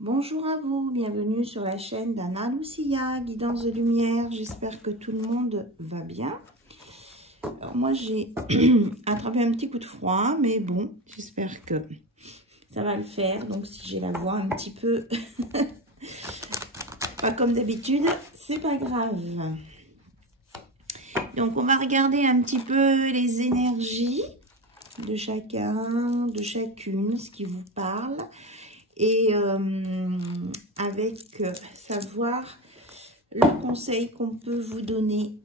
Bonjour à vous, bienvenue sur la chaîne d'Anna Lucia, Guidance de Lumière. J'espère que tout le monde va bien. Alors moi j'ai attrapé un petit coup de froid, mais bon, j'espère que ça va le faire. Donc si j'ai la voix un petit peu pas comme d'habitude, c'est pas grave. Donc on va regarder un petit peu les énergies de chacun, de chacune, ce qui vous parle. Et avec savoir le conseil qu'on peut vous donner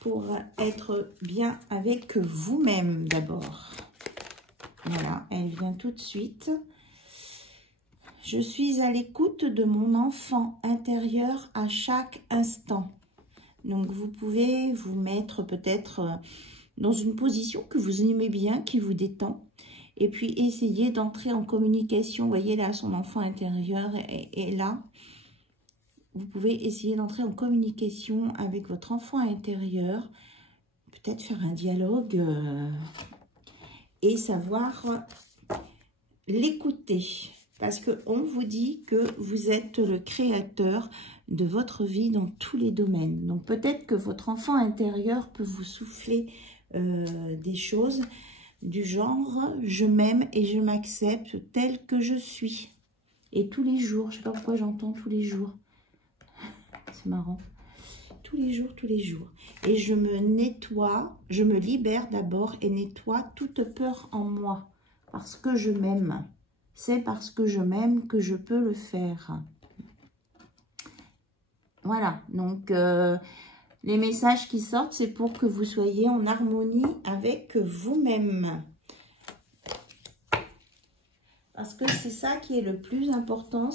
pour être bien avec vous-même d'abord. Voilà, elle vient tout de suite. Je suis à l'écoute de mon enfant intérieur à chaque instant. Donc vous pouvez vous mettre peut-être dans une position que vous aimez bien, qui vous détend. Et puis, essayez d'entrer en communication. Vous voyez là, son enfant intérieur est là. Vous pouvez essayer d'entrer en communication avec votre enfant intérieur. Peut-être faire un dialogue et savoir l'écouter. Parce qu'on vous dit que vous êtes le créateur de votre vie dans tous les domaines. Donc, peut-être que votre enfant intérieur peut vous souffler des choses du genre « je m'aime et je m'accepte tel que je suis ». Et tous les jours, je ne sais pas pourquoi j'entends tous les jours. C'est marrant. Tous les jours, tous les jours. Et je me nettoie, je me libère d'abord et nettoie toute peur en moi. Parce que je m'aime. C'est parce que je m'aime que je peux le faire. Voilà, donc les messages qui sortent, c'est pour que vous soyez en harmonie avec vous-même. Parce que c'est ça qui est le plus important.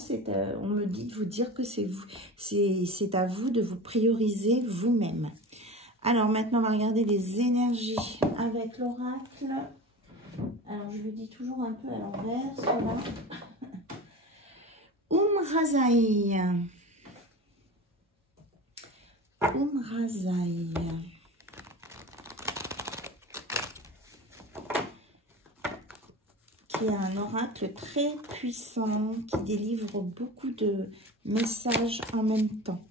On me dit de vous dire que c'est à vous de vous prioriser vous-même. Alors maintenant, on va regarder les énergies avec l'oracle. Alors, je le dis toujours un peu à l'envers, voilà. Razai. Razai. Qui a un oracle très puissant, qui délivre beaucoup de messages en même temps,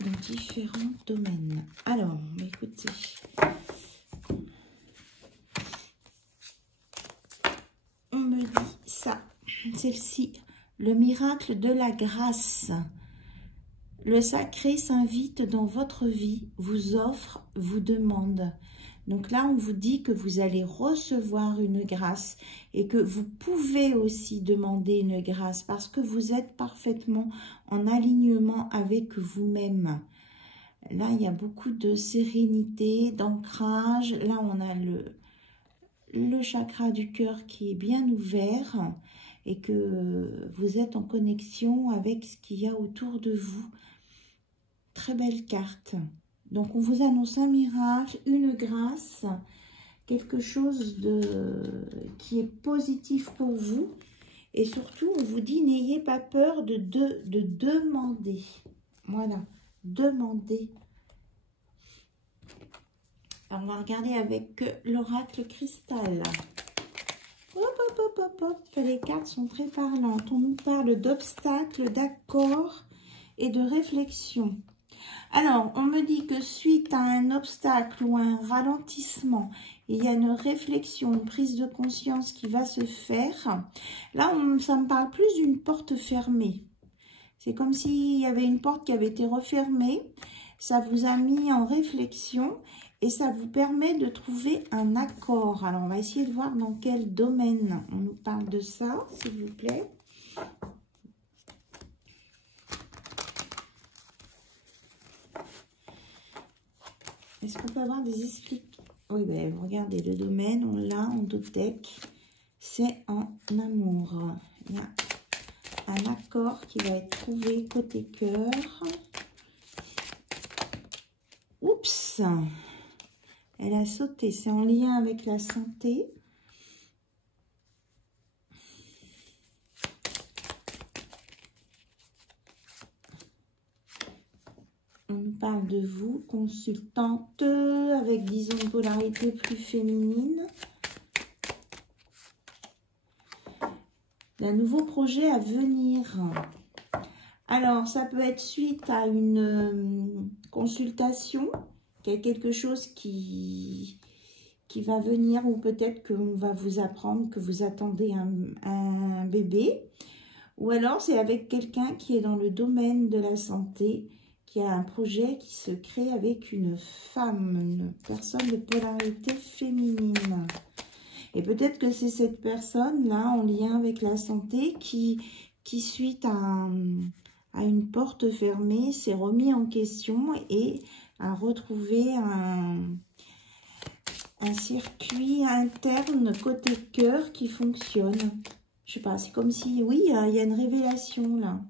dans différents domaines. Alors, écoutez. On me dit ça, celle-ci, le miracle de la grâce. Le sacré s'invite dans votre vie, vous offre, vous demande. Donc là, on vous dit que vous allez recevoir une grâce et que vous pouvez aussi demander une grâce parce que vous êtes parfaitement en alignement avec vous-même. Là, il y a beaucoup de sérénité, d'ancrage. Là, on a le chakra du cœur qui est bien ouvert et que vous êtes en connexion avec ce qu'il y a autour de vous. Très belle carte. Donc, on vous annonce un miracle, une grâce, quelque chose qui est positif pour vous. Et surtout, on vous dit, n'ayez pas peur de demander. Voilà, demander. Alors, on va regarder avec l'oracle cristal. Hop, hop, hop, hop, hop. Les cartes sont très parlantes. On nous parle d'obstacles, d'accords et de réflexion. Alors, on me dit que suite à un obstacle ou un ralentissement, il y a une réflexion, une prise de conscience qui va se faire. Là, ça me parle plus d'une porte fermée. C'est comme s'il y avait une porte qui avait été refermée. Ça vous a mis en réflexion et ça vous permet de trouver un accord. Alors, on va essayer de voir dans quel domaine on nous parle de ça, s'il vous plaît. Est-ce qu'on peut avoir des explications? Oui, ben, regardez, le domaine, on l'a en dothèque, c'est en amour. Il y a un accord qui va être trouvé côté cœur. Oups, elle a sauté, c'est en lien avec la santé. On nous parle de vous, consultante, avec, disons, une polarité plus féminine. d'un nouveau projet à venir. Alors, ça peut être suite à une consultation, qu'il y a quelque chose qui va venir, ou peut-être qu'on va vous apprendre que vous attendez un bébé. Ou alors, c'est avec quelqu'un qui est dans le domaine de la santé, qui a un projet qui se crée avec une femme, une personne de polarité féminine. Et peut-être que c'est cette personne-là, en lien avec la santé, qui suite à une porte fermée, s'est remis en question et a retrouvé un circuit interne côté cœur qui fonctionne. Je sais pas, c'est comme si, oui, il y a une révélation là.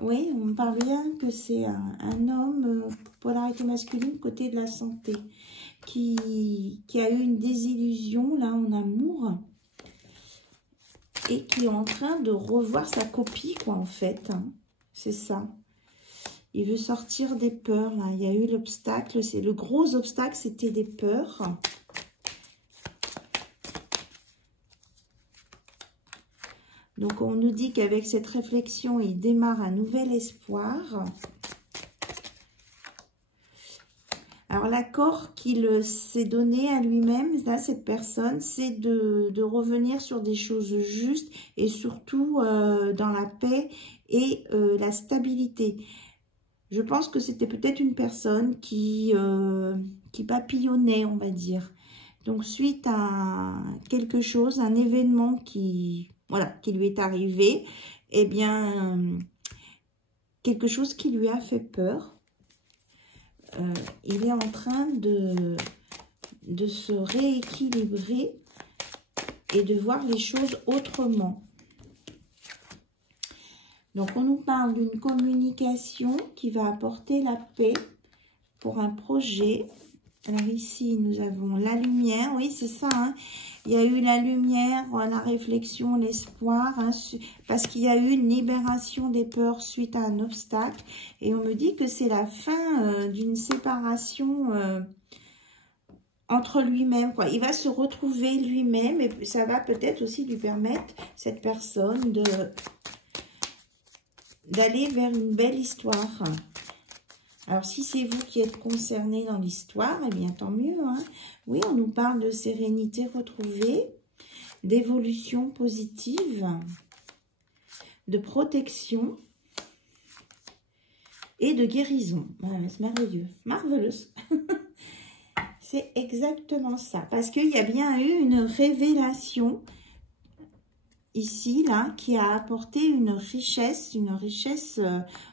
Oui, on me parle bien que c'est un homme, polarité masculine, côté de la santé, qui a eu une désillusion là en amour et qui est en train de revoir sa copie, quoi, en fait. Hein. C'est ça. Il veut sortir des peurs, là. Il y a eu l'obstacle. C'est le gros obstacle, c'était des peurs. Donc, on nous dit qu'avec cette réflexion, il démarre un nouvel espoir. Alors, l'accord qu'il s'est donné à lui-même, là, cette personne, c'est de revenir sur des choses justes et surtout dans la paix et la stabilité. Je pense que c'était peut-être une personne qui papillonnait, on va dire. Donc, suite à quelque chose, un événement qui lui est arrivé, eh bien, quelque chose qui lui a fait peur. Il est en train de se rééquilibrer et de voir les choses autrement. Donc, on nous parle d'une communication qui va apporter la paix pour un projet. Alors ici, nous avons la lumière. Oui, c'est ça. Hein. Il y a eu la lumière, la réflexion, l'espoir, hein, parce qu'il y a eu une libération des peurs suite à un obstacle. Et on me dit que c'est la fin d'une séparation entre lui-même. Il va se retrouver lui-même et ça va peut-être aussi lui permettre, cette personne, d'aller vers une belle histoire. Alors, si c'est vous qui êtes concerné dans l'histoire, eh bien, tant mieux. Hein. Oui, on nous parle de sérénité retrouvée, d'évolution positive, de protection et de guérison. Ouais, c'est merveilleux. Marvelous. C'est exactement ça. Parce qu'il y a bien eu une révélation ici, là, qui a apporté une richesse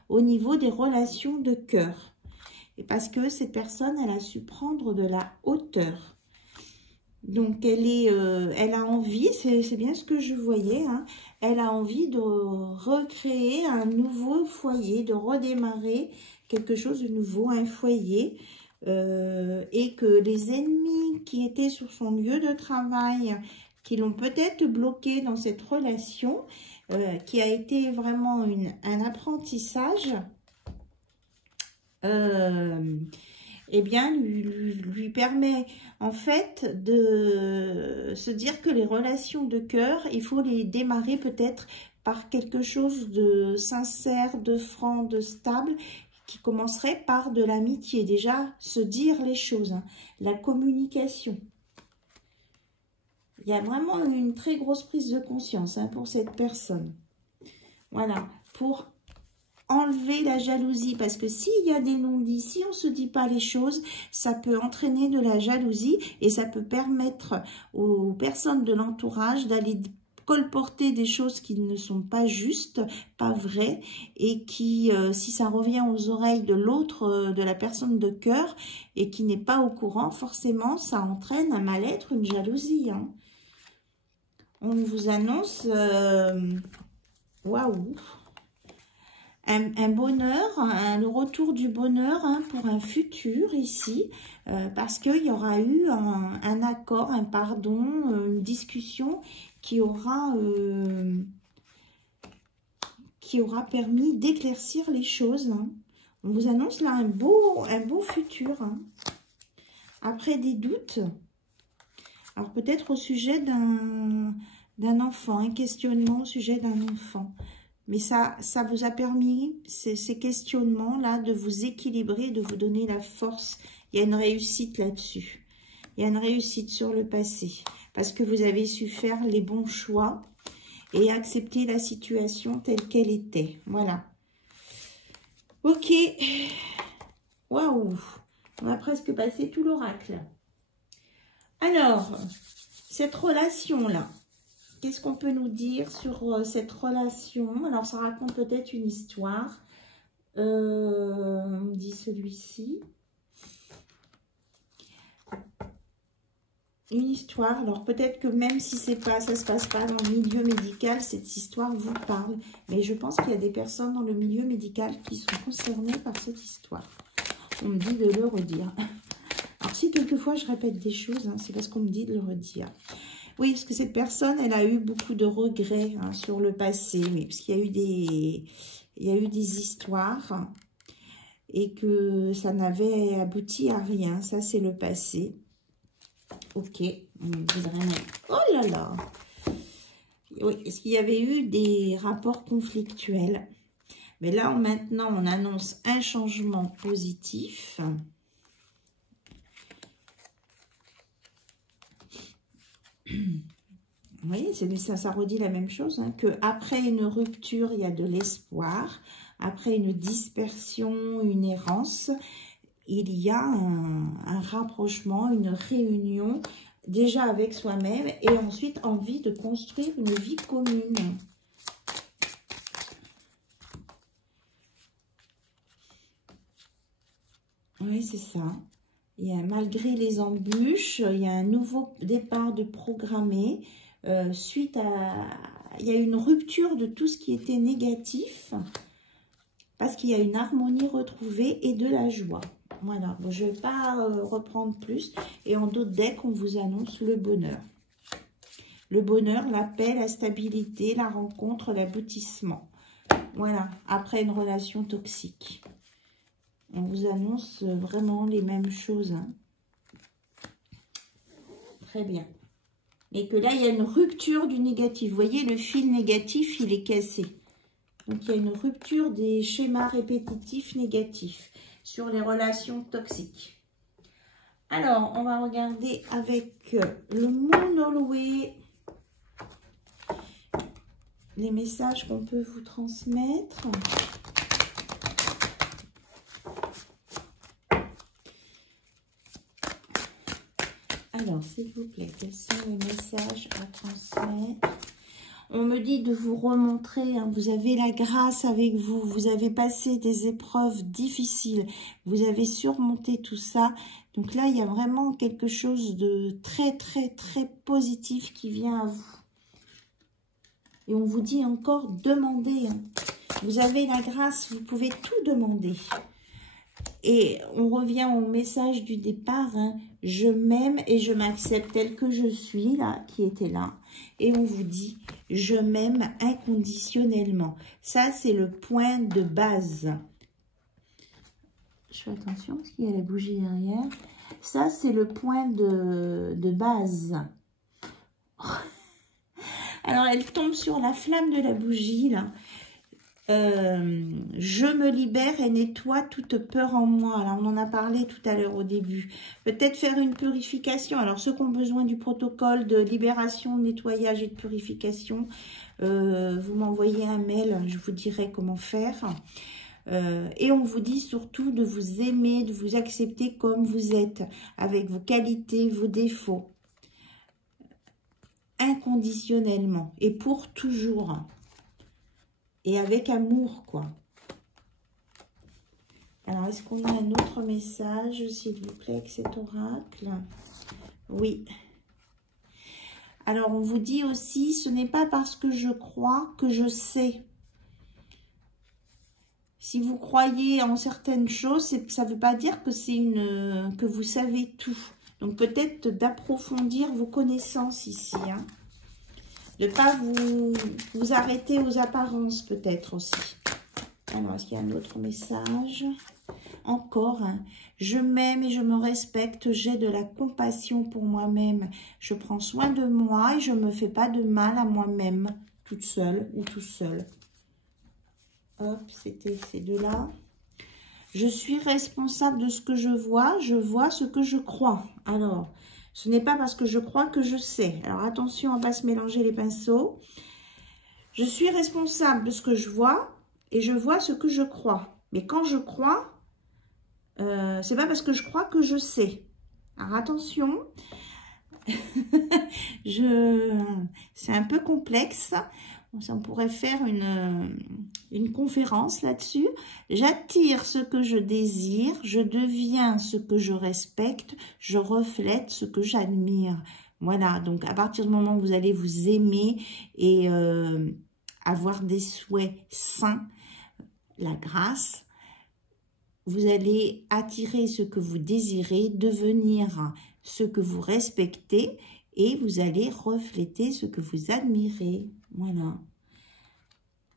au niveau des relations de cœur. Et parce que cette personne, elle a su prendre de la hauteur. Donc, elle a envie, c'est bien ce que je voyais, hein, elle a envie de recréer un nouveau foyer, de redémarrer quelque chose de nouveau, un foyer, et que les ennemis qui étaient sur son lieu de travail, qui l'ont peut-être bloqué dans cette relation, qui a été vraiment un apprentissage, eh bien, lui permet en fait de se dire que les relations de cœur, il faut les démarrer peut-être par quelque chose de sincère, de franc, de stable, qui commencerait par de l'amitié. Déjà, se dire les choses, hein, la communication. Il y a vraiment une très grosse prise de conscience, hein, pour cette personne. Voilà, pour enlever la jalousie, parce que s'il y a des non-dits, si on ne se dit pas les choses, ça peut entraîner de la jalousie et ça peut permettre aux personnes de l'entourage d'aller colporter des choses qui ne sont pas justes, pas vraies, et qui, si ça revient aux oreilles de l'autre, de la personne de cœur, et qui n'est pas au courant, forcément, ça entraîne un mal-être, une jalousie, hein. On vous annonce, waouh, un bonheur, le retour du bonheur, hein, pour un futur ici, parce qu'il y aura eu un accord, un pardon, une discussion qui aura permis d'éclaircir les choses. Hein. On vous annonce là un beau futur, hein. Après des doutes. Alors peut-être au sujet d'un enfant, un questionnement au sujet d'un enfant. Mais ça vous a permis, ces questionnements-là, de vous équilibrer, de vous donner la force. Il y a une réussite là-dessus. Il y a une réussite sur le passé. Parce que vous avez su faire les bons choix et accepter la situation telle qu'elle était. Voilà. Ok. Waouh. On a presque passé tout l'oracle. Alors, cette relation-là. Qu'est-ce qu'on peut nous dire sur cette relation? Alors, ça raconte peut-être une histoire. On dit celui-ci. Une histoire. Alors, peut-être que même si ça se passe pas dans le milieu médical, cette histoire vous parle. Mais je pense qu'il y a des personnes dans le milieu médical qui sont concernées par cette histoire. On me dit de le redire. Alors, si quelquefois je répète des choses, hein, c'est parce qu'on me dit de le redire. Oui, parce que cette personne, elle a eu beaucoup de regrets hein, sur le passé. Oui, parce qu'il y a eu des histoires et que ça n'avait abouti à rien. Ça, c'est le passé. Ok. On voudrait mettre... Oh là là. Oui, est-ce qu'il y avait eu des rapports conflictuels? Mais là, maintenant, on annonce un changement positif. Oui, ça redit la même chose, hein, qu'après une rupture, il y a de l'espoir. Après une dispersion, une errance, il y a un rapprochement, une réunion, déjà avec soi-même, et ensuite envie de construire une vie commune. Oui, c'est ça. Il y a, malgré les embûches, il y a un nouveau départ de programmé. Suite à... Il y a une rupture de tout ce qui était négatif. Parce qu'il y a une harmonie retrouvée et de la joie. Voilà. Bon, je ne vais pas reprendre plus. Et en d'autres decks, on vous annonce le bonheur. Le bonheur, la paix, la stabilité, la rencontre, l'aboutissement. Voilà. Après une relation toxique. On vous annonce vraiment les mêmes choses. Hein. Très bien. Mais que là, il y a une rupture du négatif. Vous voyez, le fil négatif, il est cassé. Donc, il y a une rupture des schémas répétitifs négatifs sur les relations toxiques. Alors, on va regarder avec le Moon Always les messages qu'on peut vous transmettre. Alors, s'il vous plaît, quels sont les messages à transmettre? On me dit de vous remontrer, hein, vous avez la grâce avec vous, vous avez passé des épreuves difficiles, vous avez surmonté tout ça. Donc là, il y a vraiment quelque chose de très, très, très positif qui vient à vous. Et on vous dit encore, demandez. Hein. Vous avez la grâce, vous pouvez tout demander. Et on revient au message du départ, hein, je m'aime et je m'accepte tel que je suis, là, qui était là. Et on vous dit, je m'aime inconditionnellement. Ça, c'est le point de base. Je fais attention parce qu'il y a la bougie derrière. Ça, c'est le point de base. Alors, elle tombe sur la flamme de la bougie, là. Je me libère et nettoie toute peur en moi. Là, on en a parlé tout à l'heure au début. Peut-être faire une purification. Alors, ceux qui ont besoin du protocole de libération, de nettoyage et de purification, vous m'envoyez un mail, je vous dirai comment faire. Et on vous dit surtout de vous aimer, de vous accepter comme vous êtes, avec vos qualités, vos défauts, inconditionnellement et pour toujours. Et avec amour, quoi. Alors, est-ce qu'on a un autre message, s'il vous plaît, avec cet oracle? Oui. Alors, on vous dit aussi, ce n'est pas parce que je crois que je sais. Si vous croyez en certaines choses, ça ne veut pas dire que que vous savez tout. Donc, peut-être d'approfondir vos connaissances ici, hein. De ne pas vous arrêter aux apparences, peut-être aussi. Alors, est-ce qu'il y a un autre message? encore, hein, je m'aime et je me respecte, j'ai de la compassion pour moi-même. Je prends soin de moi et je ne me fais pas de mal à moi-même, toute seule ou tout seul. Hop, c'était ces deux-là. Je suis responsable de ce que je vois ce que je crois. Alors, ce n'est pas parce que je crois que je sais. Alors, attention à ne pas se mélanger les pinceaux. Je suis responsable de ce que je vois et je vois ce que je crois. Mais quand je crois, c'est pas parce que je crois que je sais. Alors, attention. C'est un peu complexe. On pourrait faire une conférence là-dessus. J'attire ce que je désire, je deviens ce que je respecte, je reflète ce que j'admire. Voilà, donc à partir du moment où vous allez vous aimer et avoir des souhaits sains, la grâce, vous allez attirer ce que vous désirez, devenir ce que vous respectez et vous allez refléter ce que vous admirez. Voilà.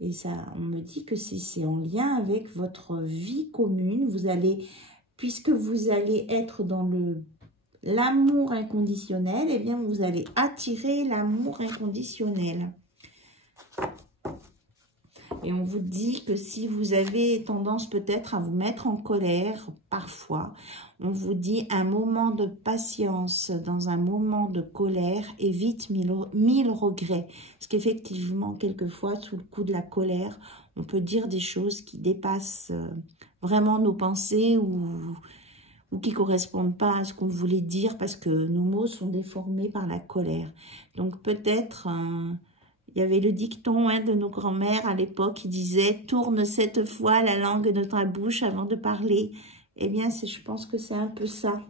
Et ça, on me dit que c'est en lien avec votre vie commune. Vous allez, puisque vous allez être dans l'amour inconditionnel, eh bien, vous allez attirer l'amour inconditionnel. Et on vous dit que si vous avez tendance peut-être à vous mettre en colère, parfois, on vous dit un moment de patience dans un moment de colère évite mille regrets. Parce qu'effectivement, quelquefois, sous le coup de la colère, on peut dire des choses qui dépassent vraiment nos pensées ou qui ne correspondent pas à ce qu'on voulait dire parce que nos mots sont déformés par la colère. Donc peut-être... il y avait le dicton de nos grands-mères à l'époque qui disait « Tourne 7 fois la langue de ta bouche avant de parler ». Eh bien, je pense que c'est un peu ça.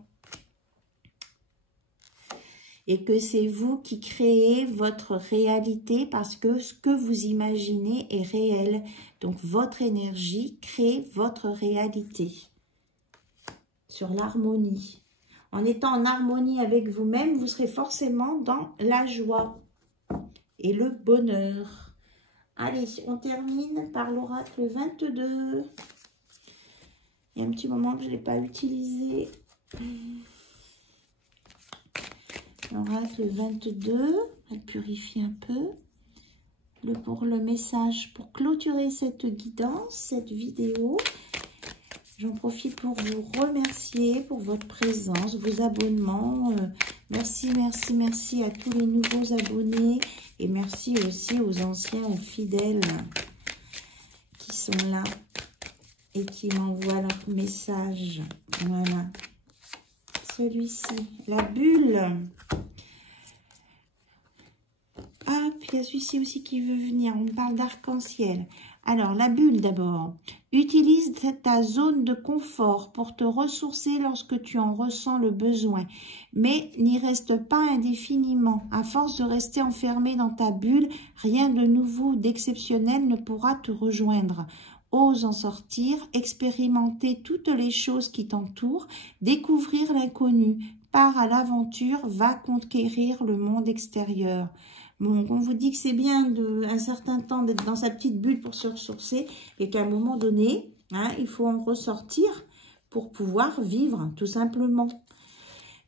Et que c'est vous qui créez votre réalité parce que ce que vous imaginez est réel. Donc, votre énergie crée votre réalité. Sur l'harmonie. En étant en harmonie avec vous-même, vous serez forcément dans la joie et le bonheur. Allez, on termine par l'oracle 22. Il y a un petit moment que je ne l'ai pas utilisé. L'oracle 22, elle purifie un peu. Pour le message, pour clôturer cette guidance, cette vidéo, j'en profite pour vous remercier pour votre présence, vos abonnements. Merci, merci, merci à tous les nouveaux abonnés. Et merci aussi aux anciens, aux fidèles qui sont là et qui m'envoient leurs messages. Voilà. Celui-ci, la bulle. Ah, puis il y a celui-ci aussi qui veut venir. On parle d'arc-en-ciel. Alors, la bulle d'abord. Utilise ta zone de confort pour te ressourcer lorsque tu en ressens le besoin. Mais n'y reste pas indéfiniment. À force de rester enfermé dans ta bulle, rien de nouveau ou d'exceptionnel ne pourra te rejoindre. Ose en sortir, expérimenter toutes les choses qui t'entourent, découvrir l'inconnu. Pars à l'aventure, va conquérir le monde extérieur. Bon, on vous dit que c'est bien un certain temps d'être dans sa petite bulle pour se ressourcer et qu'à un moment donné, hein, il faut en ressortir pour pouvoir vivre, tout simplement.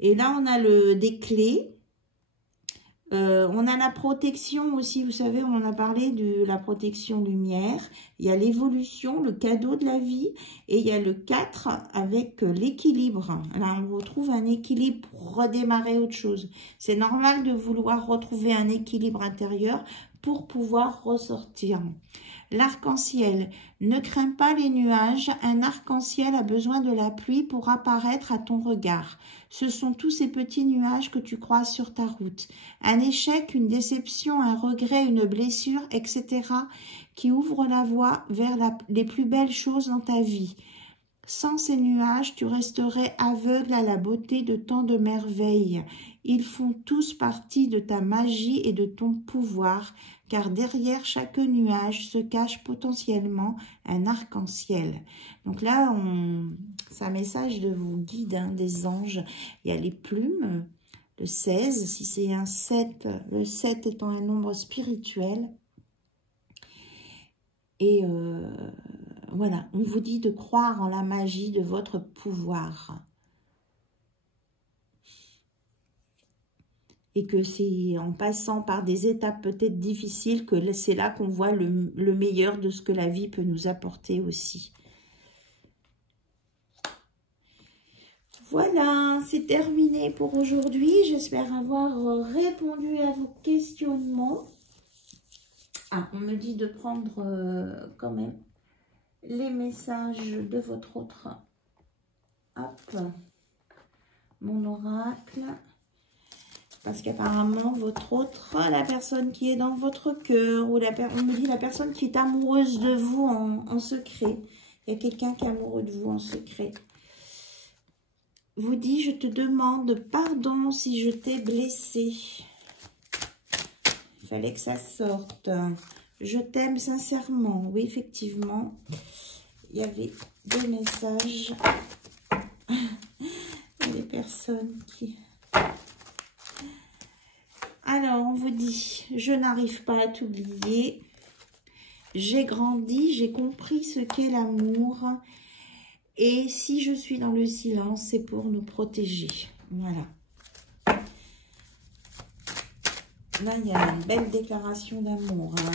Et là, on a des clés. On a la protection aussi, vous savez, on a parlé de la protection lumière. Il y a l'évolution, le cadeau de la vie. Et il y a le 4 avec l'équilibre. Là, on retrouve un équilibre pour redémarrer autre chose. C'est normal de vouloir retrouver un équilibre intérieur pour pouvoir ressortir. L'arc-en-ciel. Ne crains pas les nuages. Un arc-en-ciel a besoin de la pluie pour apparaître à ton regard. Ce sont tous ces petits nuages que tu croises sur ta route. Un échec, une déception, un regret, une blessure, etc. qui ouvrent la voie vers les plus belles choses dans ta vie. Sans ces nuages, tu resterais aveugle à la beauté de tant de merveilles. Ils font tous partie de ta magie et de ton pouvoir, car derrière chaque nuage se cache potentiellement un arc-en-ciel. Donc là, c'est un message de vos guides, hein, des anges. Il y a les plumes, le 16, si c'est un 7, le 7 étant un nombre spirituel. Et Voilà, on vous dit de croire en la magie de votre pouvoir. Et que c'est en passant par des étapes peut-être difficiles que c'est là qu'on voit le meilleur de ce que la vie peut nous apporter aussi. Voilà, c'est terminé pour aujourd'hui. J'espère avoir répondu à vos questionnements. Ah, on me dit de prendre quand même les messages de votre autre. Hop, mon oracle. Parce qu'apparemment, votre autre, la personne qui est dans votre cœur, ou on me dit la personne qui est amoureuse de vous en secret. Il y a quelqu'un qui est amoureux de vous en secret. Vous dit, je te demande pardon si je t'ai blessé. Il fallait que ça sorte. Je t'aime sincèrement. Oui, effectivement, il y avait des messages. Il y a des personnes qui... Alors, on vous dit, je n'arrive pas à t'oublier. J'ai grandi, j'ai compris ce qu'est l'amour. Et si je suis dans le silence, c'est pour nous protéger. Voilà. Là, il y a une belle déclaration d'amour. Hein.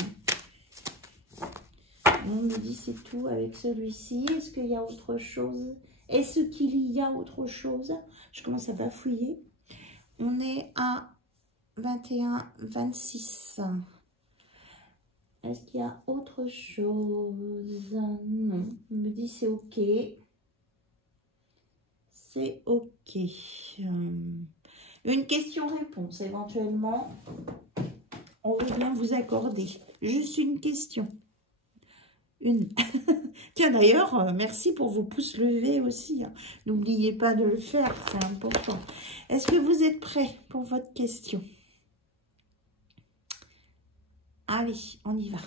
On me dit c'est tout avec celui-ci. Est-ce qu'il y a autre chose? Est-ce qu'il y a autre chose? Je commence à bafouiller. On est à 21, 26. Est-ce qu'il y a autre chose? Non. On me dit c'est ok. C'est ok. Une question-réponse éventuellement. On veut bien vous accorder. Juste une question. Une. Tiens d'ailleurs, merci pour vos pouces levés aussi. Hein. N'oubliez pas de le faire, c'est important. Est-ce que vous êtes prêts pour votre question? Allez, on y va.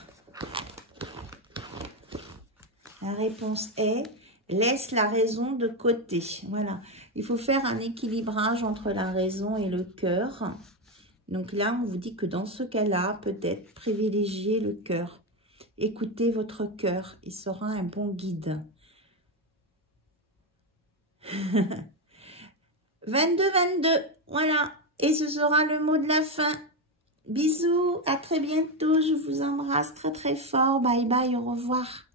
La réponse est, laisse la raison de côté. Voilà, il faut faire un équilibrage entre la raison et le cœur. Donc là, on vous dit que dans ce cas-là, peut-être privilégiez le cœur. Écoutez votre cœur, il sera un bon guide. 22-22, voilà. Et ce sera le mot de la fin. Bisous, à très bientôt. Je vous embrasse très très fort. Bye bye, au revoir.